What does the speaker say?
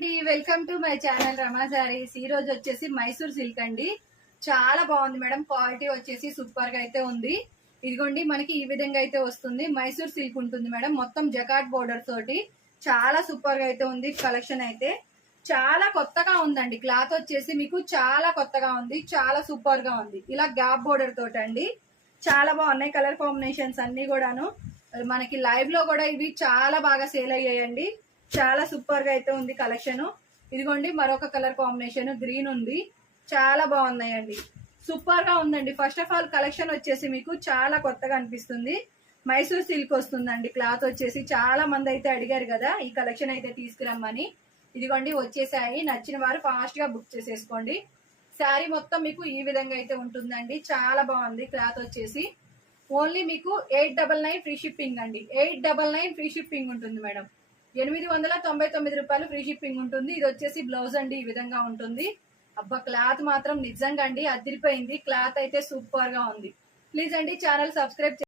అండి welcome to my channel Rama sarees ఈ రోజు వచ్చేసి మైసూర్ సిల్క్ అండి. చాలా బాగుంది మేడం క్వాలిటీ వచ్చేసి సూపర్గా అయితే ఉంది. ఇదిగోండి మనకి ఈ విధంగా అయితే వస్తుంది. మైసూర్ సిల్క్ ఉంటుంది మేడం మొత్తం జకాట్ బోర్డర్ తోటి. చాలా సూపర్గా అయితే ఉంది కలెక్షన్ అయితే. చాలా కొత్తగా ఉందండి క్లాత్ వచ్చేసి మీకు చాలా కొత్తగా ఉంది చాలా సూపర్గా ఉంది. ఇలా గ్యాప్ బోర్డర్ తోటి అండి. చాలా బాగున్నాయి కలర్ కాంబినేషన్స్ అన్ని కూడాను. మనకి లైవ్లో కూడా ఇవి చాలా బాగా సేల్ అయ్యాయండి. చాలా సూపర్గా అయితే ఉంది కలెక్షన్ ఇదిగోండి మరొక కలర్ కాంబినేషన్ గ్రీన్ ఉంది. చాలా బాగున్నాయండి. సూపర్గా ఉందండి. ఫస్ట్ ఆఫ్ ఆల్ కలెక్షన్ వచ్చేసి మీకు చాలా కొత్తగా అనిపిస్తుంది. మైసూర్ సిల్క్ వస్తుందండి. క్లాత్ వచ్చేసి చాలా మంది అయితే అడిగారు కదా ఈ కలెక్షన్ అయితే తీసుకురమ్మని. ఇదిగోండి వచ్చేసాయి. నచ్చిన వారు ఫాస్ట్గా బుక్ చేసేసుకోండి. శారీ మొత్తం మీకు ఈ విధంగా అయితే ఉంటుందండి. చాలా బాగుంది క్లాత్ వచ్చేసి. ఓన్లీ మీకు eight double nine free shipping అండి. Eight double nine free shipping ఉంటుంది మేడం. ఎనిమిది వందల తొంభై తొమ్మిది రూపాయలు ఫ్రీ షిప్పింగ్ ఉంటుంది. ఇది వచ్చేసి బ్లౌజ్ అండి ఈ విధంగా ఉంటుంది. అబ్బా క్లాత్ మాత్రం నిజంగా అండి అదిరిపోయింది. క్లాత్ అయితే సూపర్గా ఉంది. ప్లీజ్ అండి ఛానల్ సబ్స్క్రైబ్